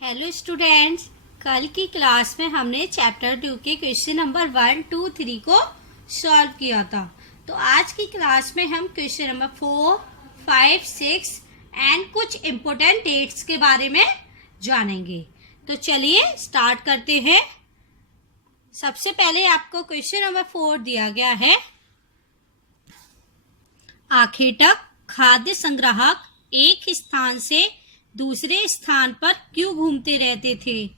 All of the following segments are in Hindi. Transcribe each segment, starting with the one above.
हेलो स्टूडेंट्स, कल की क्लास में हमने चैप्टर 2 के क्वेश्चन नंबर 1, 2, 3 को सॉल्व किया था। तो आज की क्लास में हम क्वेश्चन नंबर 4, 5, 6 एंड कुछ इम्पोर्टेंट डेट्स के बारे में जानेंगे। तो चलिए स्टार्ट करते हैं। सबसे पहले आपको क्वेश्चन नंबर 4 दिया गया है। आखेटक खाद्य संग्राहक एक स्थान से दूसरे स्थान पर क्यों घूमते रहते थे?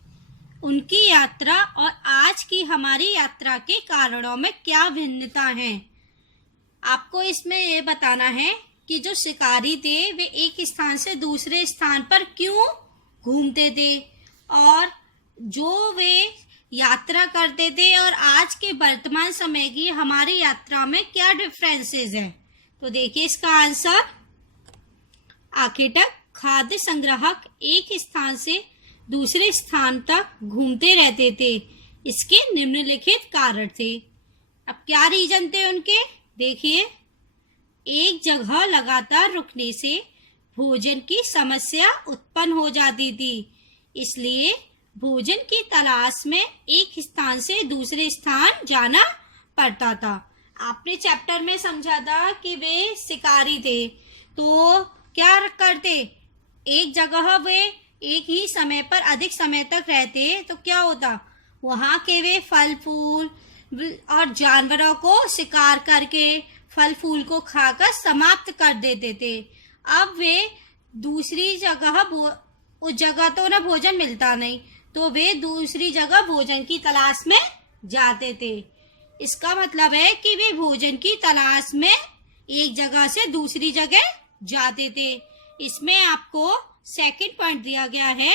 उनकी यात्रा और आज की हमारी यात्रा के कारणों में क्या भिन्नता है? आपको इसमें ये बताना है कि जो शिकारी थे वे एक स्थान से दूसरे स्थान पर क्यों घूमते थे और जो वे यात्रा करते थे और आज के वर्तमान समय की हमारी यात्रा में क्या डिफरेंसेस है। तो देखिए इसका आंसर, आखेटक खाद्य संग्राहक एक स्थान से दूसरे स्थान तक घूमते रहते थे। इसके निम्नलिखित कारण थे। अब क्या रीजन थे उनके? देखिए, एक जगह लगातार रुकने से भोजन की समस्या उत्पन्न हो जाती थी, इसलिए भोजन की तलाश में एक स्थान से दूसरे स्थान जाना पड़ता था। आपने चैप्टर में समझा था कि वे शिकारी थे, तो क्या करते, एक जगह वे एक ही समय पर अधिक समय तक रहते तो क्या होता, वहाँ के वे फल फूल और जानवरों को शिकार करके फल फूल को खाकर समाप्त कर देते थे। अब वे दूसरी जगह उस जगह तो ना भोजन मिलता नहीं, तो वे दूसरी जगह भोजन की तलाश में जाते थे। इसका मतलब है कि वे भोजन की तलाश में एक जगह से दूसरी जगह जाते थे। इसमें आपको सेकंड पॉइंट दिया गया है,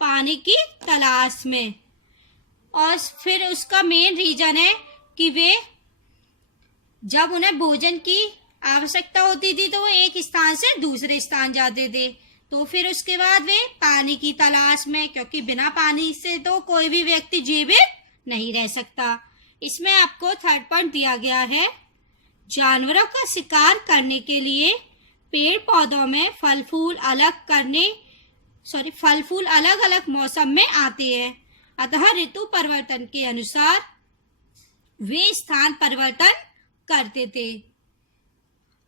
पानी की तलाश में। और फिर उसका मेन रीजन है कि वे जब उन्हें भोजन की आवश्यकता होती थी तो वो एक स्थान से दूसरे स्थान जाते थे। तो फिर उसके बाद वे पानी की तलाश में, क्योंकि बिना पानी से तो कोई भी व्यक्ति जीवित नहीं रह सकता। इसमें आपको थर्ड पॉइंट दिया गया है, जानवरों का शिकार करने के लिए पेड़ पौधों में फल फूल अलग अलग मौसम में आते हैं, अतः ऋतु परिवर्तन के अनुसार वे स्थान परिवर्तन करते थे।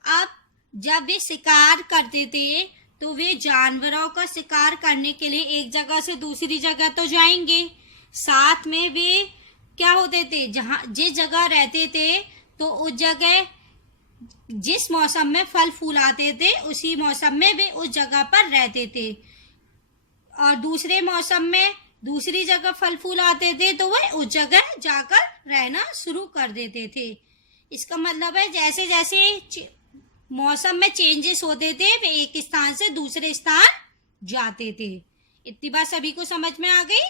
अब जब वे शिकार करते थे तो वे जानवरों का शिकार करने के लिए एक जगह से दूसरी जगह तो जाएंगे, साथ में वे क्या होते थे, जहाँ जिस जगह रहते थे तो उस जगह जिस मौसम में फल फूल आते थे उसी मौसम में वे उस जगह पर रहते थे, और दूसरे मौसम में दूसरी जगह फल फूल आते थे तो वे उस जगह जाकर रहना शुरू कर देते थे। इसका मतलब है जैसे जैसे मौसम में चेंजेस होते थे वे एक स्थान से दूसरे स्थान जाते थे। इतनी बात सभी को समझ में आ गई?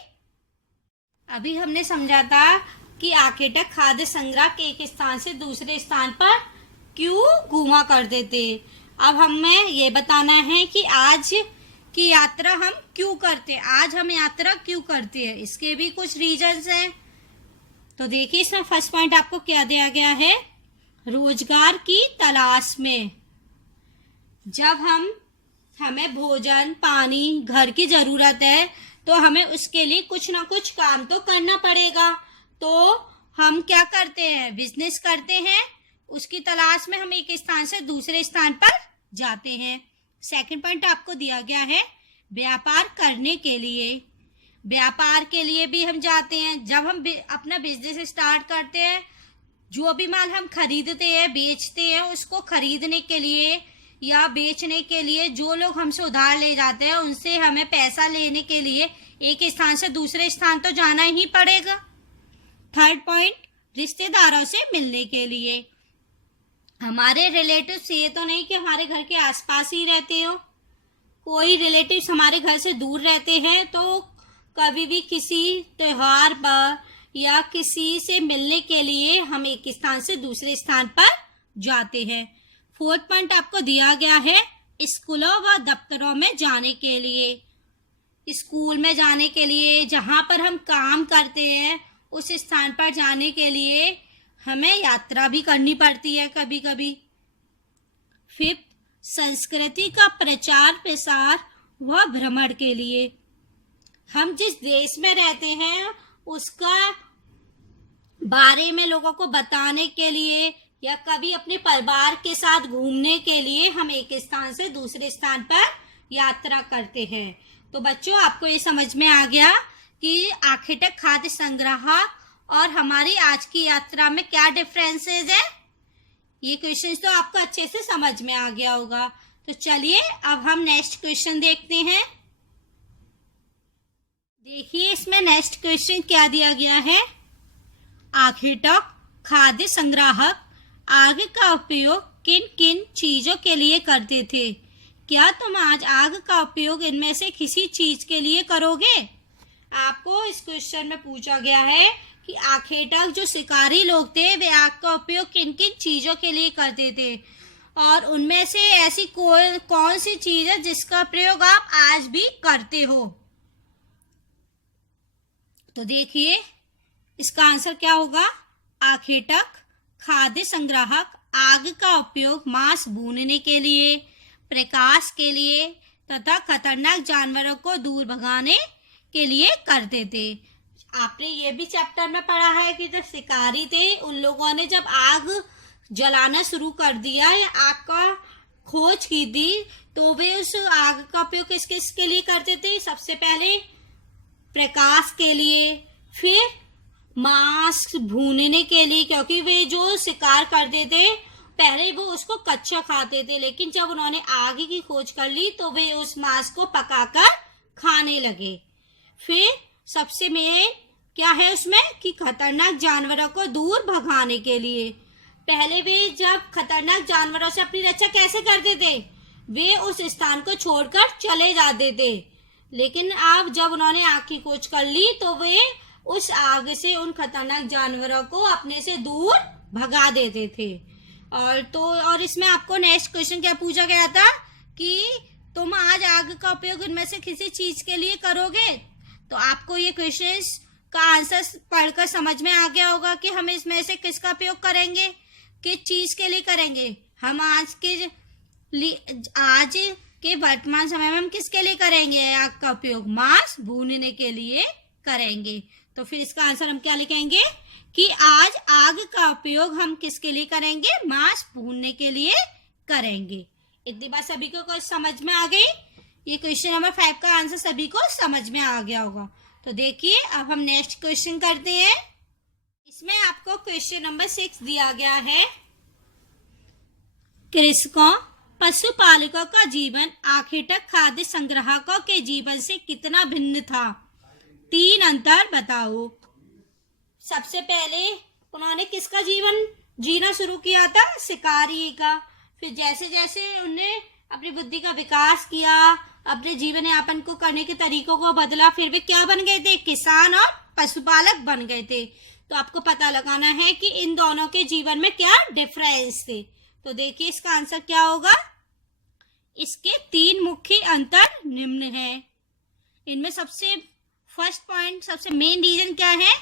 अभी हमने समझा था कि आखेटक खाद्य संग्रह के एक स्थान से दूसरे स्थान पर क्यों घूमा करते थे। अब हमें ये बताना है कि आज की यात्रा हम क्यों करते हैं, आज हम यात्रा क्यों करते हैं, इसके भी कुछ रीजंस हैं। तो देखिए इसमें फर्स्ट पॉइंट आपको क्या दिया गया है, रोजगार की तलाश में। जब हमें भोजन पानी घर की जरूरत है तो हमें उसके लिए कुछ ना कुछ काम तो करना पड़ेगा, तो हम क्या करते हैं, बिजनेस करते हैं, उसकी तलाश में हम एक स्थान से दूसरे स्थान पर जाते हैं। सेकंड पॉइंट आपको दिया गया है, व्यापार करने के लिए। व्यापार के लिए भी हम जाते हैं। जब हम अपना बिजनेस स्टार्ट करते हैं, जो भी माल हम खरीदते हैं बेचते हैं, उसको खरीदने के लिए या बेचने के लिए जो लोग हमसे उधार ले जाते हैं उनसे हमें पैसा लेने के लिए एक स्थान से दूसरे स्थान तो जाना ही पड़ेगा। थर्ड पॉइंट, रिश्तेदारों से मिलने के लिए। हमारे रिलेटिव्स ये तो नहीं कि हमारे घर के आसपास ही रहते हो, कोई रिलेटिव्स हमारे घर से दूर रहते हैं तो कभी भी किसी त्योहार पर या किसी से मिलने के लिए हम एक स्थान से दूसरे स्थान पर जाते हैं। फोर्थ पॉइंट आपको दिया गया है, स्कूलों व दफ्तरों में जाने के लिए। स्कूल में जाने के लिए, जहाँ पर हम काम करते हैं उस स्थान पर जाने के लिए हमें यात्रा भी करनी पड़ती है कभी कभी। फिफ्थ, संस्कृति का प्रचार प्रसार व भ्रमण के लिए। हम जिस देश में रहते हैं उसका बारे में लोगों को बताने के लिए या कभी अपने परिवार के साथ घूमने के लिए हम एक स्थान से दूसरे स्थान पर यात्रा करते हैं। तो बच्चों, आपको ये समझ में आ गया कि आखेटक खाद्य संग्राहक और हमारी आज की यात्रा में क्या डिफरेंसेस है। ये क्वेश्चन तो आपको अच्छे से समझ में आ गया होगा। तो चलिए अब हम नेक्स्ट क्वेश्चन देखते हैं। देखिए इसमें नेक्स्ट क्वेश्चन क्या दिया गया है। आखेटक खाद्य संग्राहक आग का उपयोग किन किन चीजों के लिए करते थे? क्या तुम आज आग का उपयोग इनमें से किसी चीज के लिए करोगे? आपको इस क्वेश्चन में पूछा गया है कि आखेटक जो शिकारी लोग थे वे आग का उपयोग किन किन चीजों के लिए करते थे और उनमें से ऐसी कौन सी चीज है जिसका प्रयोग आप आज भी करते हो। तो देखिए इसका आंसर क्या होगा। आखेटक खाद्य संग्राहक आग का उपयोग मांस भूनने के लिए, प्रकाश के लिए तथा खतरनाक जानवरों को दूर भगाने के लिए करते थे। आपने ये भी चैप्टर में पढ़ा है कि जो शिकारी थे उन लोगों ने जब आग जलाना शुरू कर दिया या आग का खोज की थी तो वे उस आग का उपयोग किस किस के लिए करते थे। सबसे पहले प्रकाश के लिए, फिर मांस भूनने के लिए, क्योंकि वे जो शिकार करते थे पहले वो उसको कच्चा खाते थे, लेकिन जब उन्होंने आग की खोज कर ली तो वे उस मांस को पकाकर खाने लगे। फिर सबसे मेन क्या है उसमें कि खतरनाक जानवरों को दूर भगाने के लिए। पहले वे जब खतरनाक जानवरों से अपनी रक्षा कैसे करते थे, वे उस स्थान को छोड़कर चले जाते थे, लेकिन अब जब उन्होंने आग की खोज कर ली तो वे उस आग से उन खतरनाक जानवरों को अपने से दूर भगा देते थे। और इसमें आपको नेक्स्ट क्वेश्चन क्या पूछा गया था कि तुम आज आग का उपयोग इनमें से किसी चीज के लिए करोगे। तो आपको ये क्वेश्चन का आंसर पढ़कर समझ में आ गया होगा कि हम इसमें से किसका उपयोग करेंगे, किस चीज के लिए करेंगे। हम आज के वर्तमान समय में हम किसके लिए करेंगे आग का उपयोग, मांस भूनने के लिए करेंगे। तो फिर इसका आंसर हम क्या लिखेंगे कि आज आग का उपयोग हम किसके लिए करेंगे, मांस भूनने के लिए करेंगे। इतनी बात सभी को समझ में आ गई। ये क्वेश्चन नंबर 5 का आंसर सभी को समझ में आ गया होगा। तो देखिए अब हम नेक्स्ट क्वेश्चन करते हैं। इसमें आपको क्वेश्चन नंबर 6 दिया गया है। कृषकों पशुपालकों का जीवन आखेटक खाद्य संग्राहकों के जीवन से कितना भिन्न था? 3 अंतर बताओ। सबसे पहले उन्होंने किसका जीवन जीना शुरू किया था, शिकारी का। फिर जैसे जैसे उन्होंने अपनी बुद्धि का विकास किया, अपने जीवन यापन को करने के तरीकों को बदला, फिर वे क्या बन गए थे, किसान और पशुपालक बन गए थे। तो आपको पता लगाना है कि इन दोनों के जीवन में क्या डिफरेंस थे। तो देखिए इसका आंसर क्या होगा। इसके 3 मुख्य अंतर निम्न है। इनमें सबसे फर्स्ट पॉइंट, सबसे मेन रीजन क्या है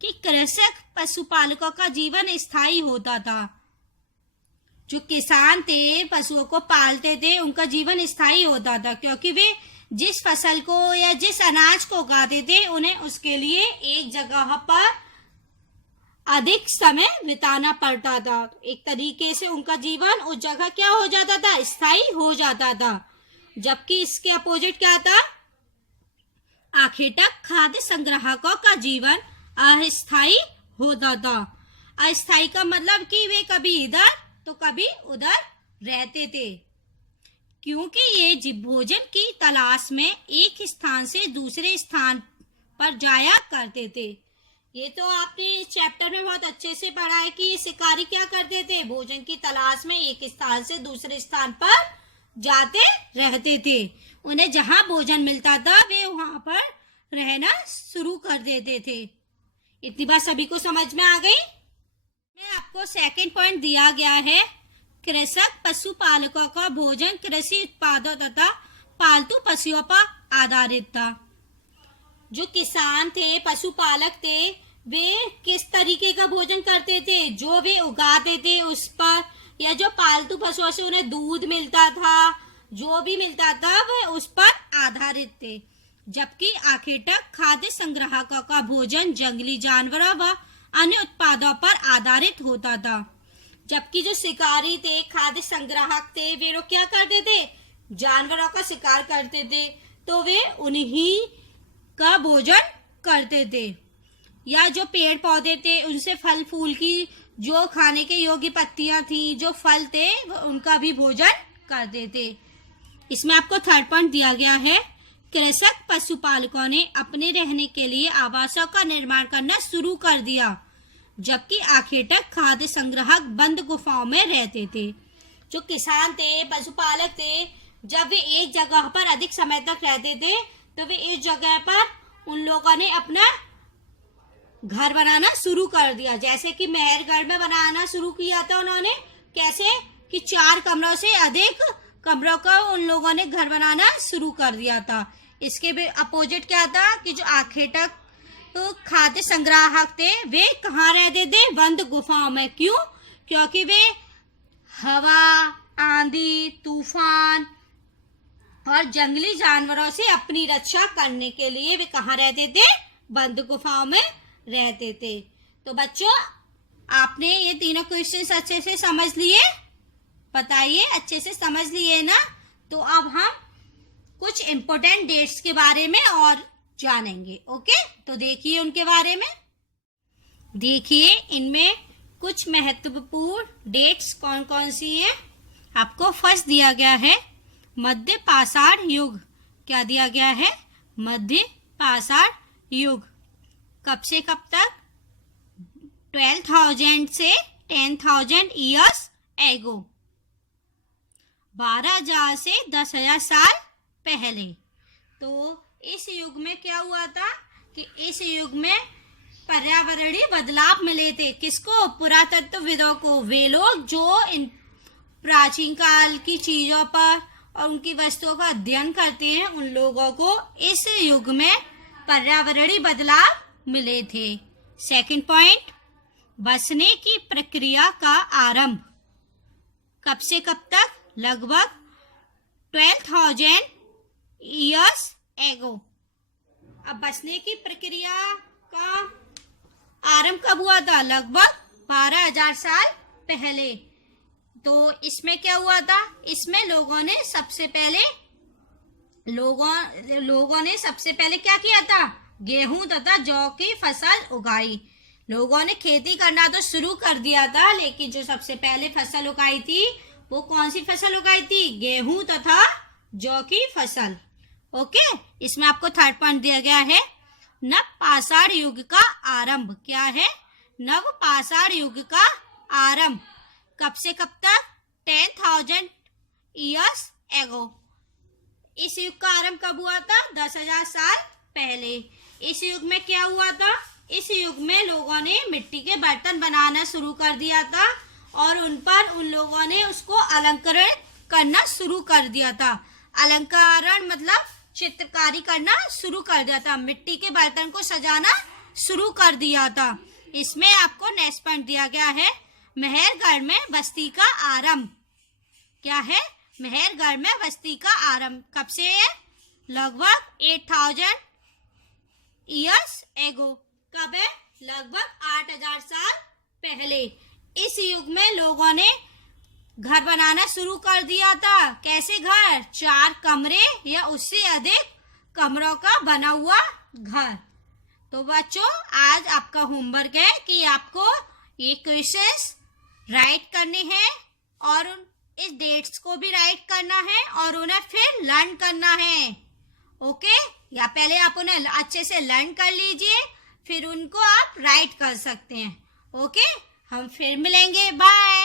कि कृषक पशुपालकों का जीवन स्थायी होता था। जो किसान थे पशुओं को पालते थे उनका जीवन स्थायी होता था, क्योंकि वे जिस फसल को या जिस अनाज को उगाते थे उन्हें उसके लिए एक जगह पर अधिक समय बिताना पड़ता था। एक तरीके से उनका जीवन उस जगह क्या हो जाता था, स्थायी हो जाता था। जबकि इसके अपोजिट क्या था, आखेटक खाद्य संग्राहकों का जीवन अस्थायी होता था। अस्थायी का मतलब कि वे कभी इधर तो कभी उधर रहते थे, क्योंकि ये भोजन की तलाश में एक स्थान से दूसरे स्थान पर जाया करते थे। ये तो आपने इस चैप्टर में बहुत अच्छे से पढ़ा है कि ये शिकारी क्या करते थे, भोजन की तलाश में एक स्थान से दूसरे स्थान पर जाते रहते थे। उन्हें जहां भोजन मिलता था वे वहां पर रहना शुरू कर देते थे। इतनी बात सभी को समझ में आ गई। मैं आपको सेकंड पॉइंट दिया गया है। कृषक पशुपालकों का भोजन कृषि उत्पादों तथा पालतू पशुओं पर आधारित था। जो किसान थे, पशुपालक थे, वे किस तरीके का भोजन करते थे, जो वे उगाते थे उस पर, या जो पालतू पशुओं से उन्हें दूध मिलता था, जो भी मिलता था वह उस पर आधारित थे। जबकि आखेटक खाद्य संग्राहकों का भोजन जंगली जानवरों व अन्य उत्पादों पर आधारित होता था। जबकि जो शिकारी थे, खाद्य संग्राहक थे, वे लोग क्या करते थे, जानवरों का शिकार करते थे, तो वे उन्हीं का भोजन करते थे। या जो पेड़ पौधे थे उनसे फल फूल की जो खाने के योग्य पत्तियां थी, जो फल थे, उनका भी भोजन करते थे। इसमें आपको थर्ड पॉइंट दिया गया है, कृषक पशुपालकों ने अपने रहने के लिए आवासों का निर्माण करना शुरू कर दिया, जबकि आखेटक खाद्य संग्राहक बंद गुफाओं में रहते थे। जो किसान थे, पशुपालक थे, जब वे एक जगह पर अधिक समय तक रहते थे तो वे इस जगह पर उन लोगों ने अपना घर बनाना शुरू कर दिया। जैसे कि मेहरगढ़ में बनाना शुरू किया था उन्होंने, कैसे कि 4 कमरों से अधिक कमरों का उन लोगों ने घर बनाना शुरू कर दिया था। इसके भी अपोजिट क्या था कि जो आखेटक तो खाद्य संग्राहक थे, वे कहाँ रहते थे, बंद गुफाओं में। क्यों? क्योंकि वे हवा, आंधी, तूफान और जंगली जानवरों से अपनी रक्षा करने के लिए वे कहाँ रहते थे, बंद गुफाओं में रहते थे। तो बच्चों, आपने ये तीनों क्वेश्चंस अच्छे से समझ लिए? बताइए, अच्छे से समझ लिए ना? तो अब हम कुछ इम्पोर्टेंट डेट्स के बारे में और जानेंगे। ओके, तो देखिए उनके बारे में। देखिए इनमें कुछ महत्वपूर्ण डेट्स कौन कौन सी हैं। आपको फर्स्ट दिया गया है मध्य पाषाण युग। क्या दिया गया है? मध्य पाषाण युग। कब से कब तक? 12,000 से 10,000 ईयर्स एगो। 12,000 से 10,000 साल पहले। तो इस युग में क्या हुआ था कि इस युग में पर्यावरणीय बदलाव मिले थे। किसको? पुरातत्वविदों को। वे लोग जो इन प्राचीन काल की चीजों पर और उनकी वस्तुओं का अध्ययन करते हैं, उन लोगों को इस युग में पर्यावरणीय बदलाव मिले थे। सेकंड पॉइंट, बसने की प्रक्रिया का आरंभ। कब से कब तक? लगभग 12,000 ईयर्स एगो। अब बसने की प्रक्रिया का आरंभ कब हुआ था? लगभग 12,000 साल पहले। तो इसमें क्या हुआ था? इसमें लोगों ने सबसे पहले क्या किया था? गेहूं तथा जौ की फसल उगाई। लोगों ने खेती करना तो शुरू कर दिया था, लेकिन जो सबसे पहले फसल उगाई थी वो कौन सी फसल उगाई थी? गेहूं तथा जौ की फसल। ओके, इसमें आपको थर्ड पॉइंट दिया गया है नव पाषाण युग का आरंभ। क्या है? नव पाषाण युग का आरंभ। कब से कब तक? 10,000 ईयर्स एगो। इस युग का आरंभ कब हुआ था? 10,000 साल पहले। इस युग में क्या हुआ था? इस युग में लोगों ने मिट्टी के बर्तन बनाना शुरू कर दिया था और उन लोगों ने उसको अलंकरण करना शुरू कर दिया था। अलंकरण मतलब चित्रकारी करना शुरू कर दिया था। मिट्टी के बर्तन को सजाना शुरू कर दिया था। इसमें आपको नेक्स्ट पॉइंट दिया गया है मेहरगढ़ में बस्ती का आरंभ। क्या है? मेहरगढ़ में बस्ती का आरंभ कब से है? लगभग 8,000 ईयर्स एगो। कब है? लगभग 8,000 साल पहले। इस युग में लोगों ने घर बनाना शुरू कर दिया था। कैसे घर? 4 कमरे या उससे अधिक कमरों का बना हुआ घर। तो बच्चों, आज आपका होमवर्क है कि आपको ये क्वेश्चंस राइट करने हैं और इस डेट्स को भी राइट करना है और उन्हें फिर लर्न करना है। ओके, या पहले आप उन्हें अच्छे से लर्न कर लीजिए, फिर उनको आप राइट कर सकते हैं। ओके, हम फिर मिलेंगे। बाय।